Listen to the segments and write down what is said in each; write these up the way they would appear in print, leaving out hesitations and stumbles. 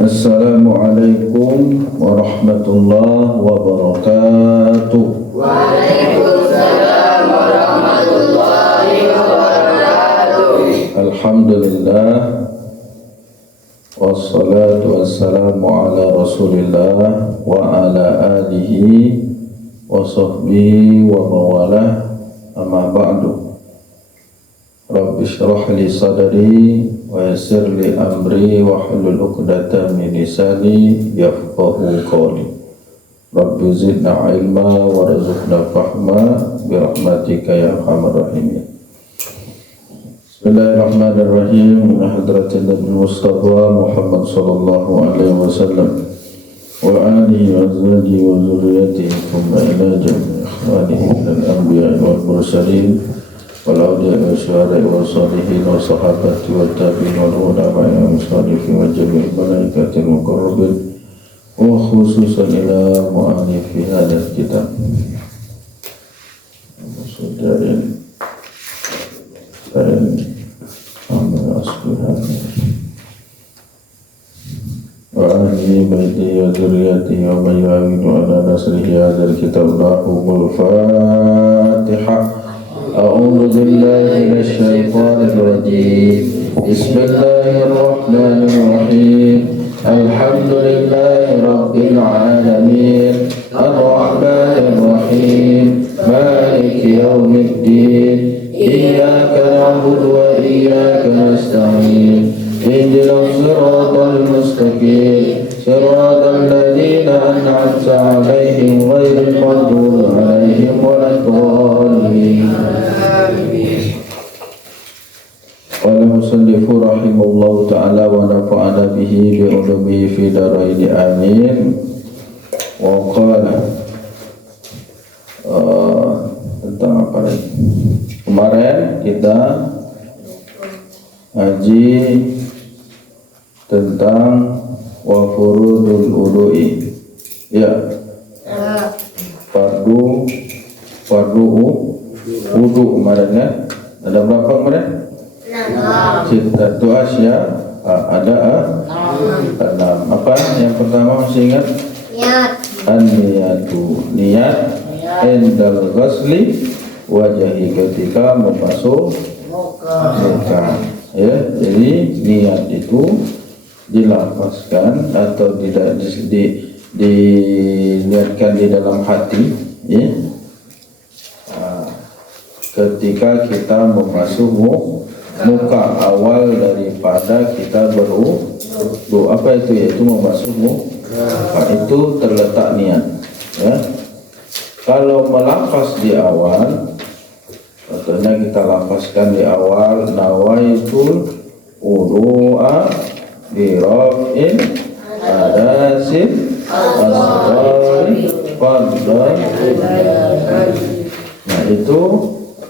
Assalamualaikum warahmatullahi wabarakatuh. Waalaikumsalam warahmatullahi wabarakatuh. Alhamdulillah, wassalatu wassalamu ala rasulillah wa ala alihi wa sahbihi wa mawalah, amma ba'du. Rabbi shrah li sadri wa yassir li amri wa hlul 'uqdatam min lisani yafqahu qawli. Rabbi zidna ilma warzuqna fahma bi rahmatika ya arhamar rahimin. Bismillahirrahmanirrahim. Hadratin Nabi Mustafa Muhammad sallallahu alaihi wasallam wa alihi wa azwajihi wa dzurriyyatihi thumma ila jami'i ikhwanihi minal anbiya'i wal mursalin wal awliya'i wa syuhada'i wa shalihin wa sahabati wa tabi'in wal ulama'i wa musannifin wa jami'il malaikatil muqarrabin wa khususan ila mu'alifi hadal kitab Sudain Amin asbihani wa ahli baiti wa dzurriyyati wa man yu'minu ala nasrihi hadal kitab lahumul Fatihah. A'udzu billahi minasy syaithanir rajim. Bismillahirrahmanirrahim. Alhamdulillahi rabbil alamin. Ar-rahmanir rahim. Maliki yaumiddin. Iyyaka na'budu wa iyyaka nasta'in. Ihdinas siratal mustaqim. Siratal ladzina an'amta 'alaihim ghairil maghdubi 'alaihim waladdallin. Qala musannifu rahimahullahu ta'ala wa nafa'ana bihi bi ulumihi fi daraini amin. Wa qala tentang apa lagi? Kemarin kita ngaji tentang wa furudul wudu'i. Ya. Fardu wudu kemarin ya. Ada berapa kemarin? Sittatu asya. Ada 6. Apa yang pertama masih ingat? Niat. An-niyatu. Niat indal ghusli wajahi, ketika membasuh muka. Ya, jadi niat itu dilafazkan atau tidak diniatkan di dalam hati, ya. Ketika kita membasuh muka awal daripada kita berwudu, apa itu? Yaitu membasuh muka, itu terletak niat, ya. Kalau melafaz di awal, contohnya kita lafazkan di awal nawaitul wudu'a bi raf'in hadasin asghari fardhan. Nah, itu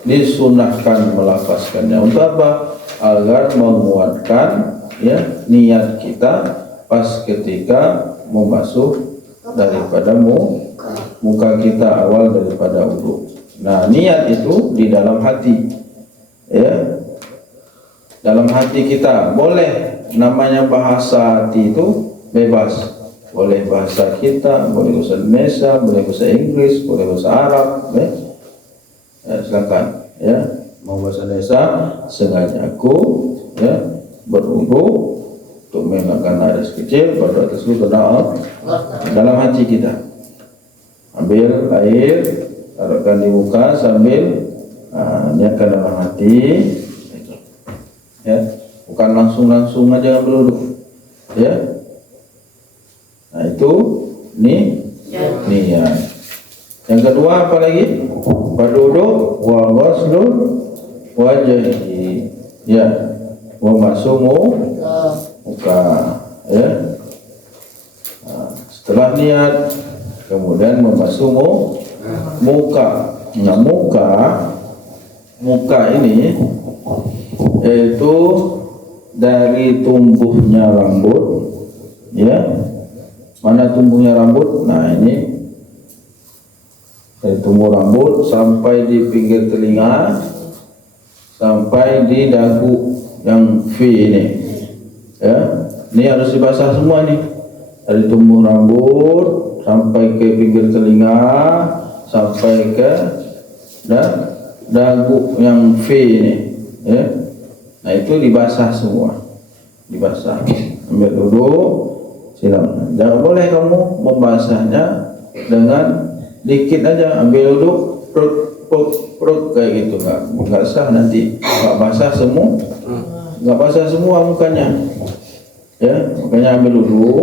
disunahkan melafazkannya. Untuk apa? Agar menguatkan, ya, niat kita pas ketika membasuh daripada muka kita awal daripada wudu. Nah, niat itu di dalam hati, ya, dalam hati kita. Boleh, namanya bahasa hati itu bebas. Boleh bahasa kita, boleh bahasa Indonesia, boleh bahasa Inggris, boleh bahasa Arab, ya. Silakan, ya. Mau bahasa Indonesia, sengaja aku, ya, berwudu untuk menghilangkan hadas kecil pada atas itu dalam hati kita. Ambil air, taruhkan di muka sambil niatkan dalam hati, ya. Bukan langsung aja berwudu, ya. Nah, itu niat. Yang kedua apa lagi? Berwudu wa ghuslu wajhi, ya, membasuh muka, ya. Setelah niat, kemudian membasuh muka. Nah, muka ini yaitu dari tumbuhnya rambut, ya. Mana tumbuhnya rambut? Nah, ini dari tumbuh rambut sampai di pinggir telinga, sampai di dagu yang V ini, ya. Ini harus dibasah semua nih. Dari tumbuh rambut sampai ke pinggir telinga, sampai ke dagu yang V ini, ya. Nah itu dibasah semua, dibasah. Ambil dulu, silam. Jangan boleh kamu membasahnya dengan dikit aja. Ambil dulu, perut kayak gitu, nggak sah nanti. Nggak basah semua, nggak basah semua mukanya. Ya, makanya ambil dulu,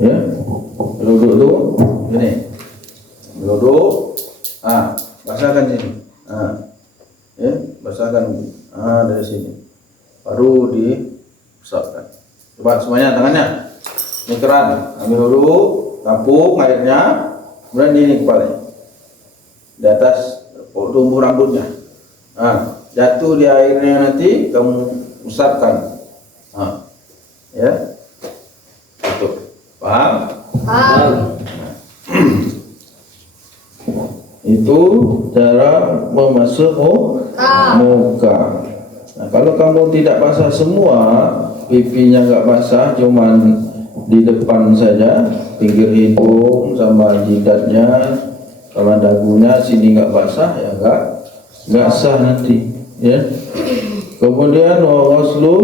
ya. Duduk dulu, gini. Duduk, basahkan sini. Ya, basahkan dari sini. Baru diusapkan. Coba semuanya tangannya. Ini keran, ambil dulu, tampung airnya, kemudian ini kepalanya. Di atas tumbuh rambutnya. Jatuh di airnya nanti kamu usapkan. Ya. Itu. Paham? Paham. Itu cara memasuk muka. Nah, kalau kamu tidak basah semua, pipinya nggak basah, cuman di depan saja, pinggir hidung sama jidatnya, sama dagunya sini nggak basah, ya nggak sah nanti, ya. Kemudian ghuslu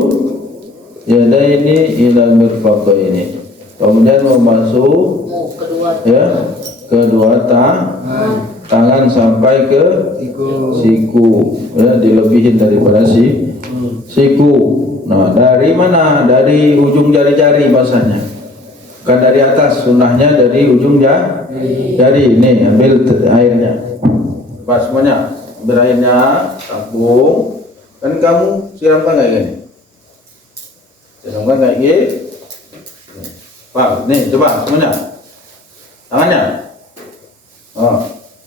yadaini ila mirfaqaini. Kemudian memasuk ya kedua tangan sampai ke siku, ya, dilebihin daripada siku. Nah, dari mana? Dari ujung jari-jari basahnya, bukan dari atas. Sunnahnya dari ujung jari. Ini ambil airnya, pas semuanya, ambil airnya, tampung, kan kamu siramkan kayak gini, siramkan kayak gini. Pak, nih coba semuanya, tangannya.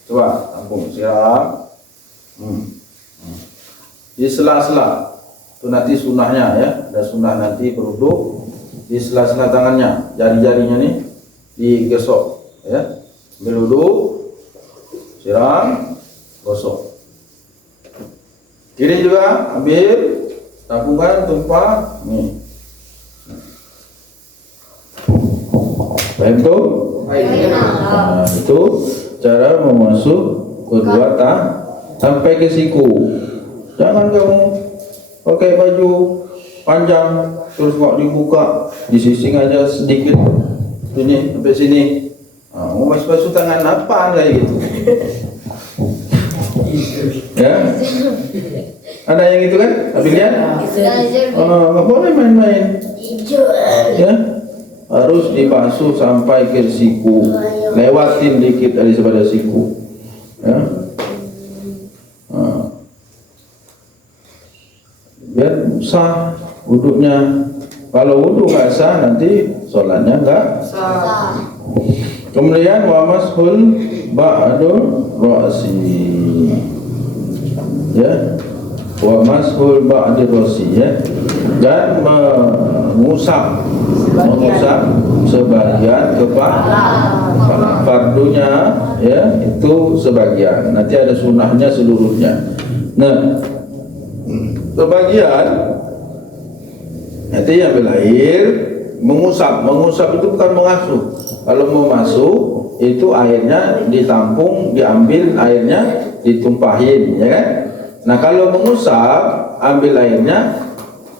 Coba tampung, siram. Di sela-sela itu nanti sunnahnya, ya. Ada sunnah nanti berwudu di sela-sela tangannya, jari-jarinya nih digesok, ya. Ambil wudu, siram, gosok. Kiri juga ambil, tampungkan, tumpah, nih. Paham tuh? Nah, itu cara memasuk kedua sampai ke siku. Jangan kamu pakai baju panjang terus kok dibuka, disising aja sedikit ini sampai sini. Mau basuh tangan apa kayak gitu? Ya, ada yang itu kan? Ambilnya? Nggak boleh main-main. Ya, harus dibasuh sampai ke siku, lewatin dikit daripada siku, ya. Biar sah wudhunya. Kalau wudhu nggak sah, nanti sholatnya nggak sah. Kemudian wa mashul ba'dul ra'si, ya, wa mashul ba'dul ra'si, ya, dan mengusap sebagian kepala. Fardunya, ya, itu sebagian. Nanti ada sunnahnya seluruhnya. Nah, sebagian nanti ambil air, mengusap itu bukan mengasuh. Kalau memasuk itu airnya ditampung, diambil airnya ditumpahin, ya kan? Nah, kalau mengusap, ambil airnya,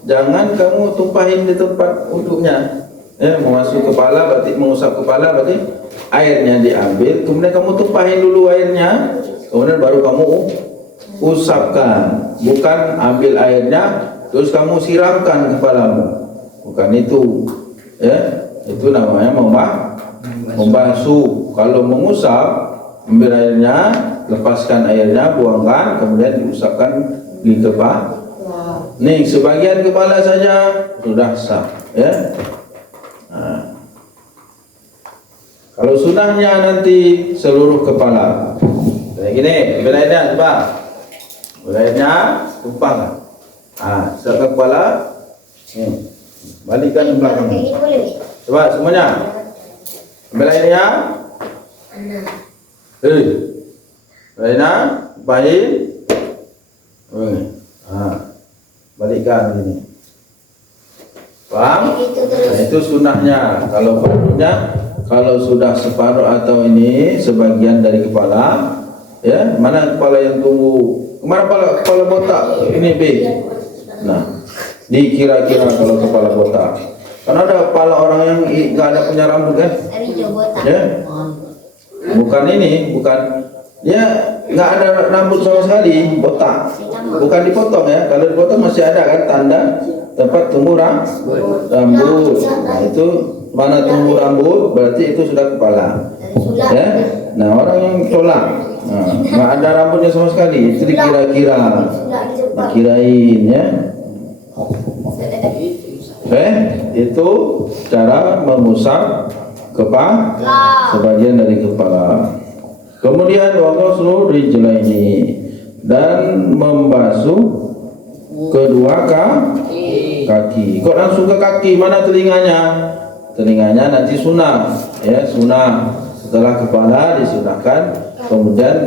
jangan kamu tumpahin di tempat wudhunya. Ya, memasuk kepala berarti mengusap kepala, berarti airnya diambil, kemudian kamu tumpahin dulu airnya, kemudian baru kamu usapkan. Bukan ambil airnya terus kamu siramkan kepalamu, bukan itu, ya. Itu namanya membasuh. Kalau mengusap, ambil airnya, lepaskan airnya, buangkan, kemudian diusapkan di kepala. Nih, sebagian kepala saja sudah sah, ya. Nah, kalau sunnahnya nanti seluruh kepala. Kayak gini, ambil airnya, coba. Ambil airnya, tumpahkan. Usapkan kepala. Balikkan ke belakang. Coba semuanya. Ambil airnya. Ambil airnya, tumpahin. Balikkan ini. Paham? Itu Nah, terus. itu sunnahnya. Kalau fardunya, kalau sudah separuh atau ini sebagian dari kepala, ya, mana kepala yang tumbuh, mana kepala botak, ini B. Nah, dikira-kira kalau kepala botak. Karena ada kepala orang yang nggak ada punya rambut kan, Tapi coba tak. ya, bukan ini, bukan, ya nggak ada rambut sama sekali, botak, bukan dipotong ya. Kalau dipotong masih ada kan tanda tempat tumbuh rambut. Nah, itu mana tumbuh rambut berarti itu sudah kepala, Sudah. ya. Nah, orang yang tolak, nah, nggak ada rambutnya sama sekali, itu dikira-kira, dikirain, ya. Itu cara mengusap kepala, sebagian dari kepala. Kemudian waghslu rijlaini, dan membasuh kedua kaki. Kok langsung ke kaki? Mana telinganya? Telinganya nanti sunnah, ya, sunnah. Setelah kepala disunahkan, kemudian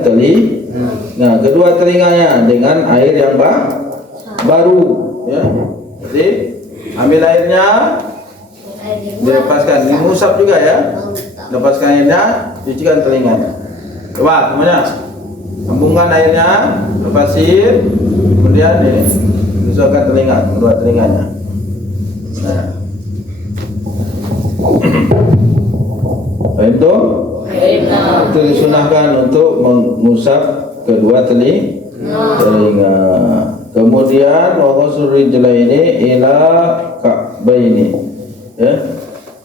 nah, kedua telinganya dengan air yang baru, ya. Jadi ambil airnya, dilepaskan, diusap juga ya. Lepaskan airnya, cucikan telinganya. Coba semuanya, sambungkan airnya, lepasin, kemudian diusapkan telinga, kedua telinganya. Nah, itu disunahkan untuk mengusap kedua telinga. Kemudian waghslu rijlaini ila ka'baini, ya.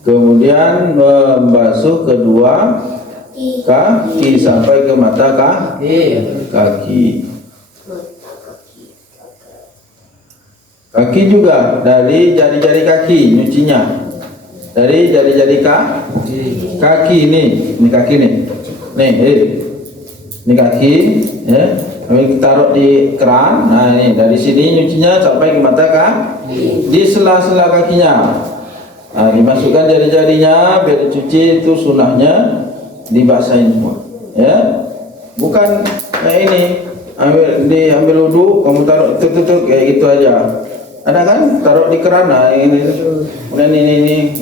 Kemudian membasuh kedua kaki sampai ke mata kaki. Kaki juga dari jari-jari kaki nyucinya. Dari jari-jari kaki ini kaki nih. Ini kaki, ya. Kami taruh di keran. Nah, ini dari sini nyucinya sampai ke mata kaki. Di sela-sela kakinya. Nah, dimasukkan jari-jarinya biar dicuci, itu sunahnya dibasahin semua. Ya. Bukan kayak ini. Diambil wudu, kamu taruh tutup kayak gitu aja. Ada kan? Taruh di keran. Nah, ini. Kemudian ini.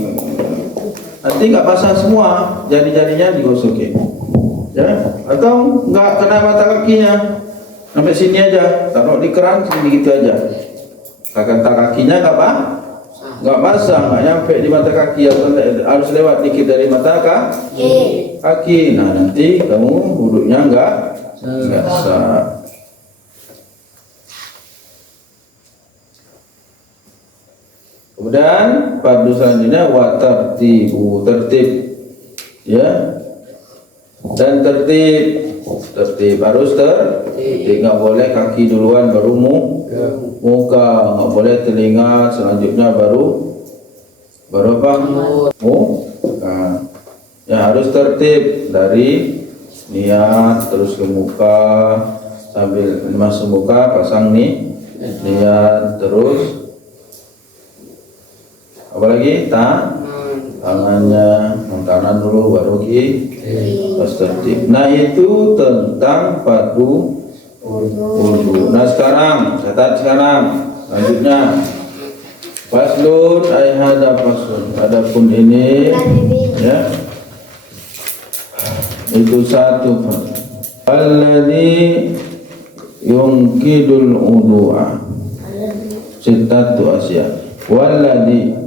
Nanti nggak basah semua, jari-jarinya digosokin. Ya, atau nggak kena mata kakinya. Sampai sini aja, taruh di keran sini gitu aja. Kata kakinya nggak basah, nggak nyampe di mata kaki, harus lewat dikit dari mata kaki. Nah, nanti kamu wudhunya nggak sah. Kemudian fardu selanjutnya tertib, ya. Dan tertib harus tertib, nggak boleh kaki duluan baru muka, nggak boleh telinga selanjutnya baru apa? Nah, ya harus tertib dari niat terus ke muka, sambil masuk muka pasang niat terus, apalagi tangannya, kanan dulu baru pas tertib. Nah, itu tentang fardu wudu. Nah, sekarang lanjutnya faslun ayhada faslun. Adapun ini, ya, itu satu alladzi yungkidul wudu'a sittatu asya walladzi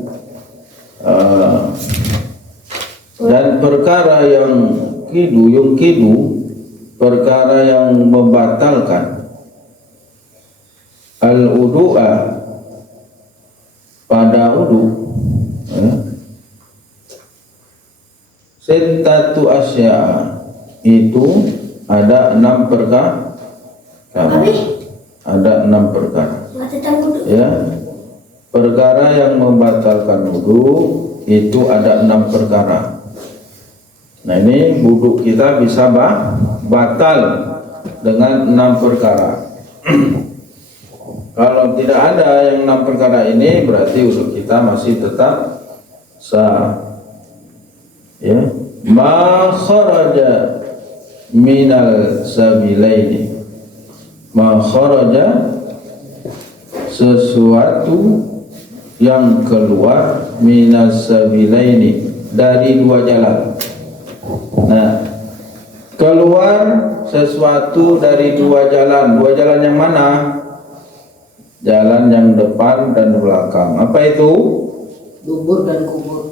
dan perkara yang yungkidu perkara yang membatalkan al-wudu'a pada wudu, sittatu asya, itu ada 6 perkara. Ada 6 perkara. Ya. Perkara yang membatalkan wudu itu ada 6 perkara. Nah, ini wudu kita bisa batal dengan 6 perkara. Kalau tidak ada yang 6 perkara ini, berarti wudu kita masih tetap sah. Ya, ma kharaja minal sabilaini, ma kharaja sesuatu yang keluar minas sabilaini, dari dua jalan. Nah, keluar sesuatu dari dua jalan. Dua jalan yang mana? Jalan yang depan dan belakang. Apa itu? Dubur dan kubur.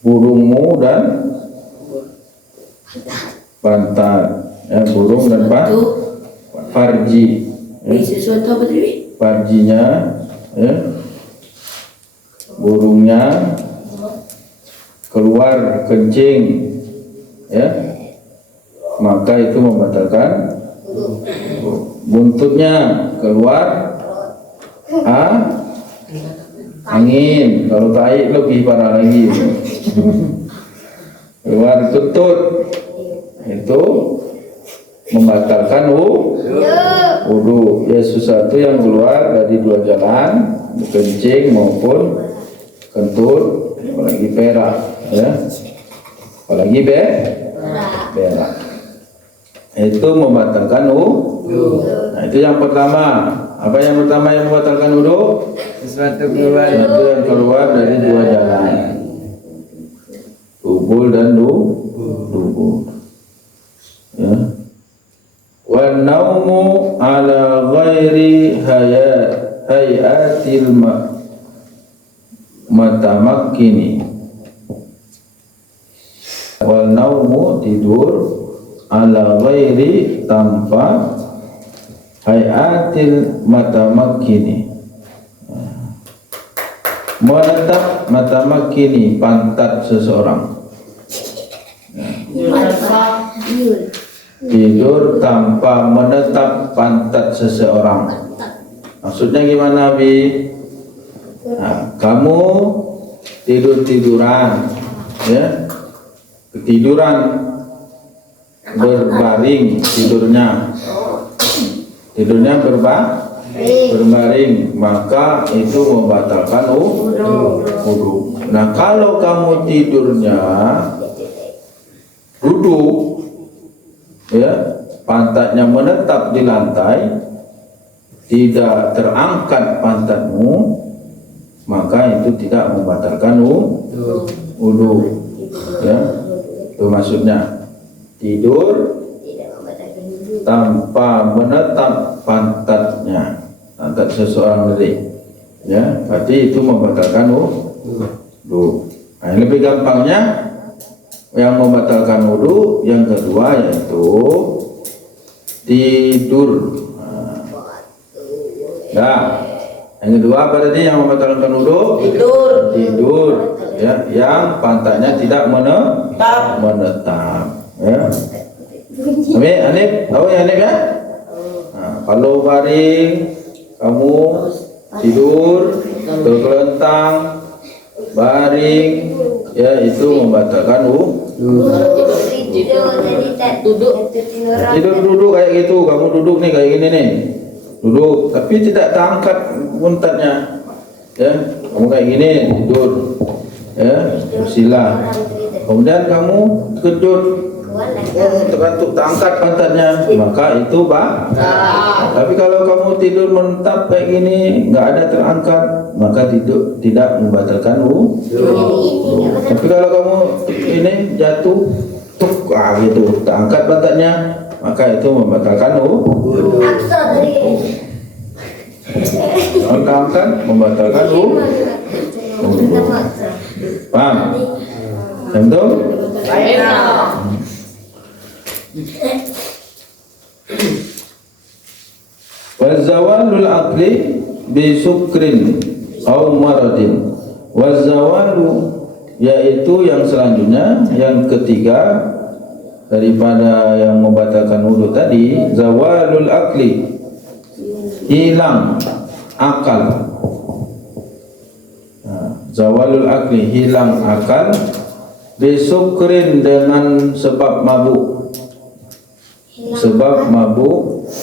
Burungmu dan pantat. Burung dan farji. Sesuatu apa tadi? Farjinya, burungnya keluar kencing, maka itu membatalkan. Buntutnya keluar angin, kalau tai lebih parah lagi. Keluar kentut, itu membatalkan wudu. Ya, sesuatu yang keluar dari dua jalan, kencing maupun kentut, apalagi berak, apalagi berak, itu membatalkan wudu. Nah, itu yang pertama. Apa yang pertama yang membatalkan wudu? Sesuatu yang keluar dari dua jalan, tubul dan dubur. Wa naumu ala ghairi hayatil matamakkini. Wa naumu, tidur, ala ghairi, tanpa hayatil matamakkini. Menetap matamakkini, pantat seseorang. Tidur tanpa menetap pantat seseorang. Maksudnya gimana, Bi? Nah, kamu tiduran, ketiduran, berbaring tidurnya, berbaring, maka itu membatalkan wudu. Nah, kalau kamu tidurnya duduk, pantatnya menetap di lantai, tidak terangkat pantatmu, maka itu tidak membatalkan wudu. Itu maksudnya, tidur tanpa menetap pantatnya, pantat seseorang tadi, berarti itu membatalkan wudu. Nah, yang lebih gampangnya, yang membatalkan wudu yang kedua yaitu tidur. Nah, yang kedua apa tadi yang membatalkan wudu? Tidur, yang pantatnya tidak menetap. Anip, tahu ya Anip ya? Nah, kalau baring, kamu tidur tergelentang, baring, itu membatalkan duduk kayak gitu. Kamu duduk nih kayak gini nih, duduk tapi tidak terangkat pantatnya, kamu kayak gini tidur, bersila, kemudian kamu terkejut, terangkat pantatnya, maka itu tapi kalau kamu tidur menetap kayak gini, nggak ada terangkat, maka tidak membatalkan wudu. Tapi kalau kamu ini jatuh, gitu, terangkat pantatnya, maka itu membatalkan wudu. Kalau terangkat membatalkan wudu. Paham? Betul? Wazawalul aqli bisukrin au maradin. Wazawalu, yaitu yang selanjutnya, yang ketiga daripada yang membatalkan wudu tadi, zawalul aqli, hilang akal. Zawalul aqli, hilang akal, bisukrin, dengan sebab mabuk,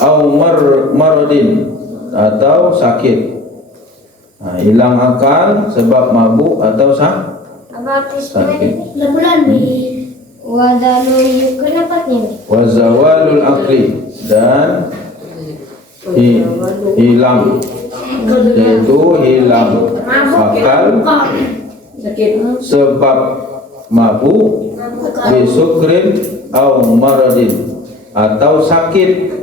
au maradin, atau sakit. Hilang akal sebab mabuk atau sakit. Wazawalul aqli, dan hilang yaitu hilang akal Sakit. sebab mabuk, bisukrin au maradin atau sakit.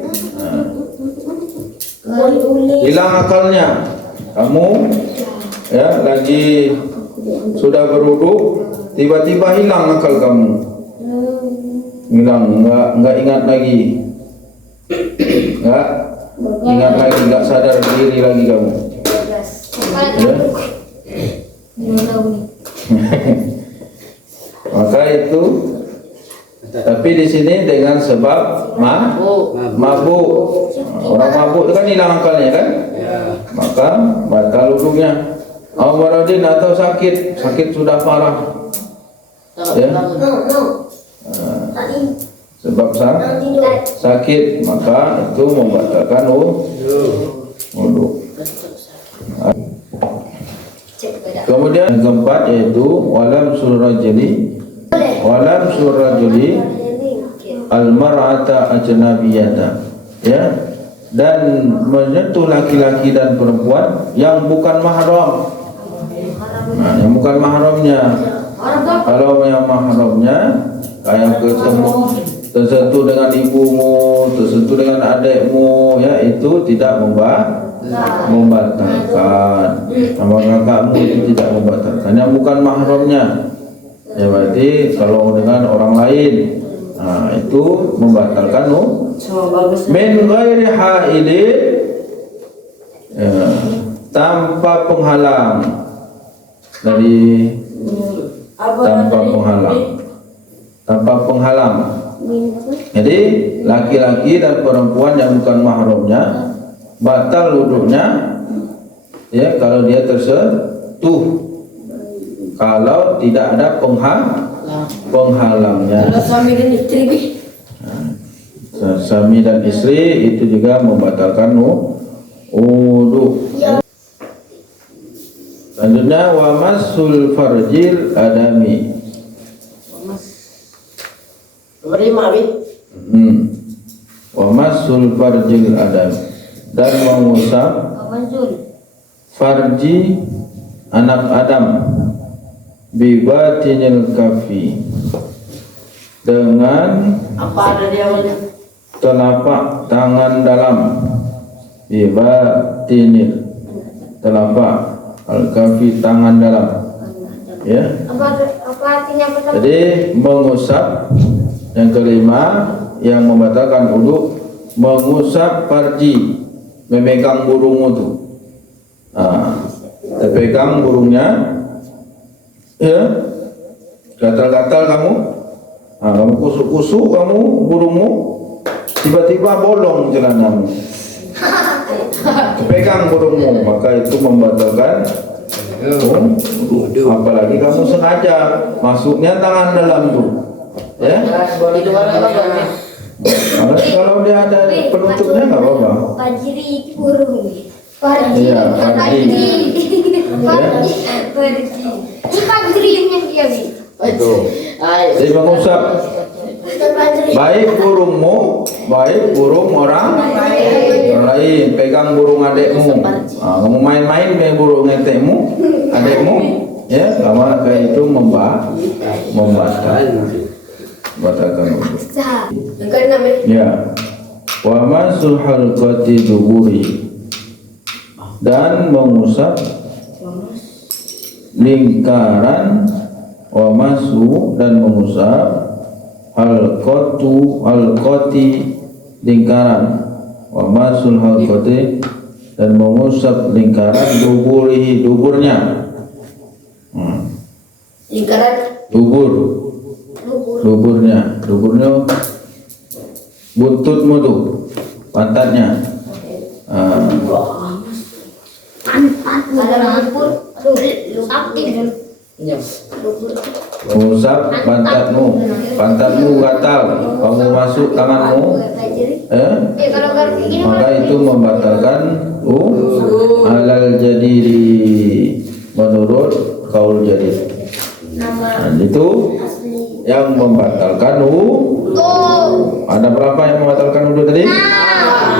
Hilang akalnya, kamu ya lagi sudah berwudu, tiba-tiba hilang akal kamu, hilang, nggak ingat lagi, nggak ingat lagi, nggak sadar diri lagi kamu. Ya? Maka itu, tapi di sini dengan sebab mabuk. Orang mabuk itu kan hilang akalnya kan, maka batal wudunya. Maradin atau sakit sudah parah, ya. Sebab sakit, maka itu membatalkan wudu. Kemudian yang keempat yaitu walam surajuli al-mar'ata ajnabiyata, ya, dan menyentuh laki-laki dan perempuan yang bukan mahram. Nah, yang bukan mahramnya. Kalau yang mahramnya kayak tersentuh dengan ibumu, tersentuh dengan adikmu, ya, itu tidak membatalkan. Sama kakakmu itu tidak membatalkan. Yang bukan mahramnya, ya, berarti kalau dengan orang lain, nah, itu membatalkan. Min ghairi haidin, ya, tanpa penghalang. Dari tanpa penghalang. Jadi laki-laki dan perempuan yang bukan mahramnya batal wudunya, ya, kalau dia tersentuh, kalau tidak ada penghalangnya. Kalau suami dan istri, Suami dan istri itu juga membatalkan wudu. Selanjutnya wa masul farjil adami. Wa masul farjil adami, dan mengusap farji anak Adam bibatinil kafi, dengan apa ada di awalnya? telapak tangan dalam, bibatinil, telapak al-kafi, tangan dalam, ya. Apa artinya pertama? Jadi mengusap, yang kelima yang membatalkan wudu, mengusap farji, memegang burung itu. Terpegang burungnya, ya, gatal-gatal kamu, kamu kusuk-kusuk kamu burungmu, tiba-tiba bolong celanamu, pegang burungmu, maka itu membatalkan wudu. Apalagi kamu sengaja masuknya tangan dalam tuh, ya. Kalau dia ada penutupnya nggak apa-apa. Fajri burung. Iya, farji. Fajrinya dia nih. Itu. Jadi mengusap baik burungmu, baik burung orang lain. Pegang burung adekmu. Kamu main-main dengan burung adekmu, ya, sama kayak itu membatalkan wudu. Yang keenam, Ya. Wa masul halqati duburi, dan mengusap lingkaran, wa masu, dan mengusap halqati, lingkaran, wa masul halqati, dan mengusap lingkaran duburihi, duburnya. lingkaran Duburnya buntutmu tuh, pantatnya. Ada dubur. Sakit. Mengusap pantatmu gatal, kamu masuk tanganmu, Kalau gini maka itu membatalkan alal jadiri, menurut kaul jadid. nama Nah, itu yang membatalkan wudu. Ada berapa yang membatalkan wudu tadi?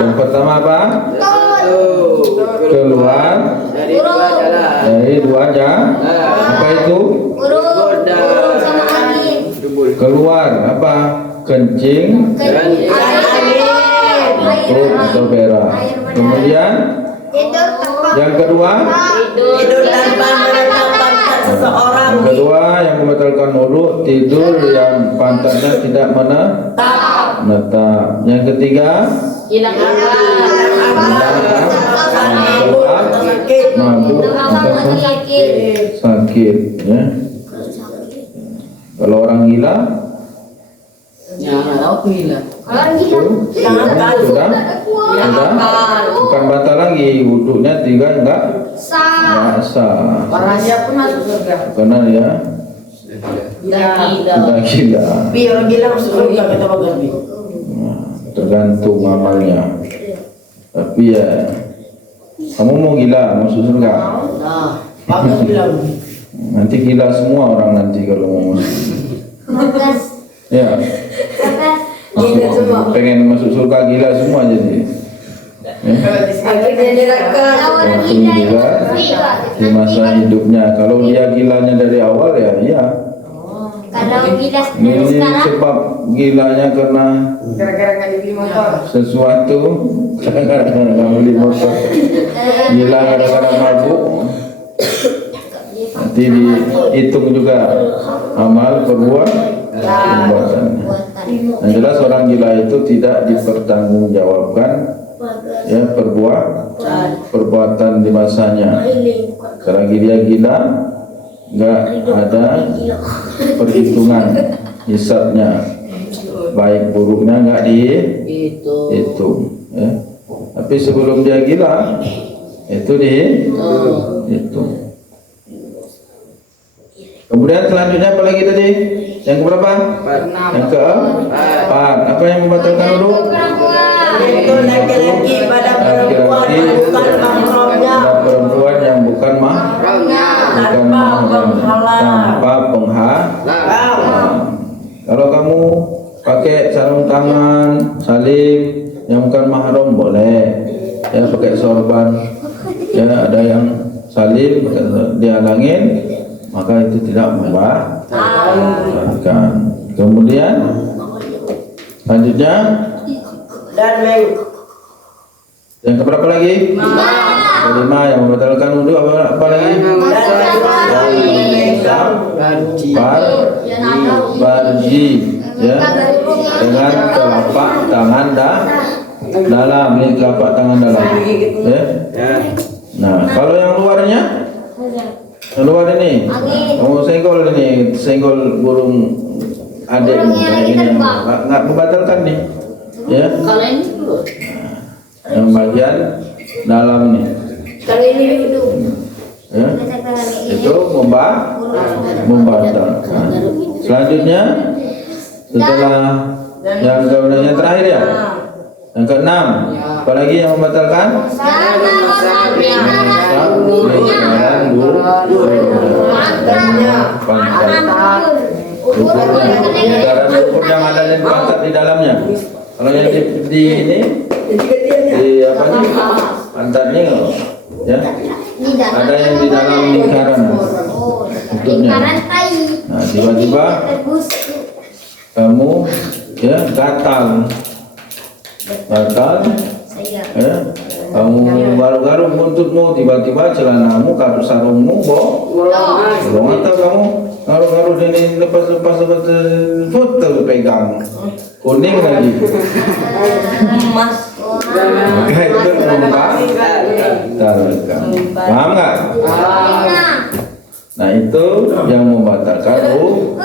Yang pertama apa? keluar dari dua jalan. Apa itu? Huruf sama angin. Keluar apa? Kencing, perut atau berak. Kemudian Tidur tanpa yang kedua, Tidur tanpa menetapkan seseorang yang kedua yang membatalkan wudu, tidur yang pantatnya tidak menetap. Yang ketiga, Hilang akal. mabuk atau sakit. Ya. Kalau orang gila, orang gila. sudah bukan batal lagi, wudunya tiga enggak Sah. sah. Orangnya pun masuk surga. Karena ya sudah gila. Bi orang gila masuk surga kata Pak Gabi. Nah, tergantung amalnya. Tapi ya, kamu mau gila masuk surga? Nah, Pak Gabi bilang Nanti gila semua orang nanti kalau mau masuk. Bagas. Ya, Bagas. Gila semua. pengen masuk surga gila semua jadi. Ya. Akhirnya neraka. Orang Waktu gila di masa hidupnya. Kalau dia gilanya dari awal ya, iya. Kalau gila Ini sekarang sebab gilanya karena Gara-gara nggak dibeli motor. sesuatu, karena nggak beli motor. Gila gara-gara mabuk. Nanti dihitung juga amal perbuatan. Yang jelas orang gila itu tidak dipertanggungjawabkan ya perbuatan di masanya. Selagi dia gila, nggak ada perhitungan hisabnya, baik buruknya nggak dihitung. Ya. Tapi sebelum dia gila, itu dihitung. Kemudian selanjutnya apa lagi tadi? Yang keberapa? Yang keempat. Apa yang membatalkan wudu? itu laki-laki pada perempuan bukan mahramnya. Pada perempuan yang bukan mahram, tanpa penghalang. Kalau kamu pakai sarung tangan, salib yang bukan mahram boleh. Ya pakai sorban. Ya ada yang salib dihalangin, maka itu tidak membatalkan. Kemudian selanjutnya Dan yang keberapa lagi? Kelima yang membatalkan wudu apa lagi? Barji ya dengan telapak tangan dalam ini telapak tangan dalam ya. Nah kalau yang luarnya, yang luar ini kamu senggol burung adikmu kayak gini nggak membatalkan nih ya. Kalau ini dulu. Yang bagian dalam nih Kalau ini dulu. ya, itu membatalkan. Selanjutnya setelah yang terakhir ya, yang keenam, apalagi yang membatalkan? Pantat. Ukur yang ada di pantat di dalamnya. Kalau yang di ini di apa nih? Pantatnya ya. Ada yang di dalam lingkaran. lingkaran tai. Nah, tiba-tiba kamu ya gatal ya, kamu garuk-garuk buntutmu, tiba-tiba celanamu kadu sarungmu bolong atau kamu garuk-garuk ini lepas pegang kuning lagi Emas. maka itu membatalkan. Paham nggak? Nah itu yang membatalkan wudu.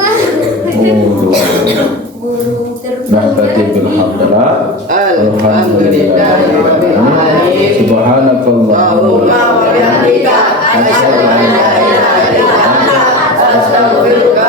Nah tadi alhamdulillah, alhamdulillah. Subhanakallahumma wa bihamdika, asyhadu an la ilaha illa anta, astaghfiruka